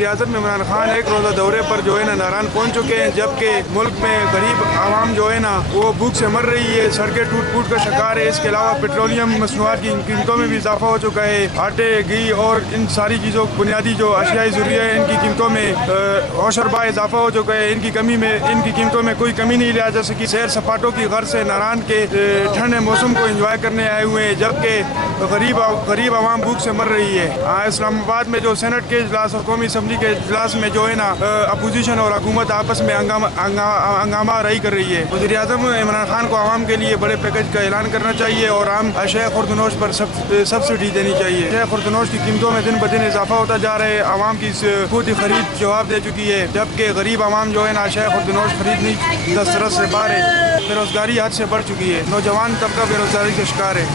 وزیر اعظم عمران خان ایک روزہ دورے پر جو ہے نا ناران پہنچ چکے ہیں، جبکہ ملک میں غریب عوام جو ہے نا وہ بھوک سے مر رہی ہے، سڑکیں ٹوٹ پھوٹ کا شکار ہے۔ اس کے علاوہ پیٹرولیم مصنوعات کی قیمتوں میں بھی اضافہ ہو چکا ہے، آٹے، گھی اور ان ساری چیزوں بنیادی جو اشیاء ضروریہ ہے ان کی قیمتوں میں عشربا اضافہ ہو چکا ہے۔ ان کی قیمتوں میں کوئی کمی نہیں لا جا سکی۔ سیر سپاٹوں کی غرض سے ناران کے ٹھنڈے موسم کو انجوائے کرنے آئے ہوئے ہیں، جبکہ غریب عوام بھوک سے مر رہی ہے۔ اسلام آباد میں جو سینٹ کے اجلاس اور قومی اسمبلی کے اجلاس میں جو ہے نا اپوزیشن اور حکومت آپس میں ہنگامہ آرائی کر رہی ہے۔ وزیر اعظم عمران خان کو عوام کے لیے بڑے پیکج کا اعلان کرنا چاہیے اور عام اشیاء خوردنوش پر سبسڈی دینی چاہیے۔ اشیاء خوردنوش کی قیمتوں میں دن بدن اضافہ ہوتا جا رہا ہے، عوام کی خود ہی خرید جواب دے چکی ہے، جبکہ غریب عوام جو ہے نا اشیاء خوردنوش خریدنی دسترس سے باہر ہے۔ بیروزگاری حد سے بڑھ چکی ہے، نوجوان طبقہ بے روزگاری کا شکار ہے۔